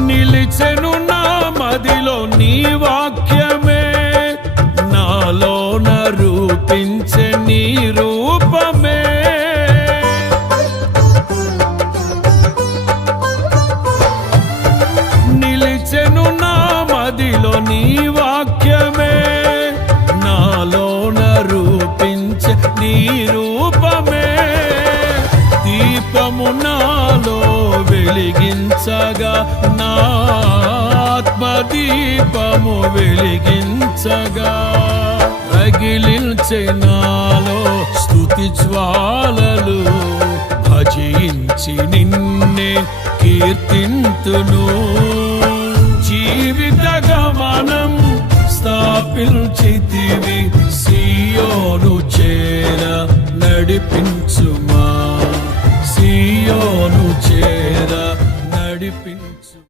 నిలిచెను నా మదిలో నీ వాక్యమే. నాలోన రూపించే నీ రూపమే. నిలిచెను నా మదిలో నీ వాక్యమే. నాలోన రూపించే నీ రూపమే. దీపము నాలో వెలిగించగా నా దీపము వెలిగించగా రగిలించే నాలో జ్వాలలు భజించి నిన్నే కీర్తింతును. జీవిత గమనం స్థాపించితివి సియోను చేర నడిపించుమా. సియోను చేర నడిపించు.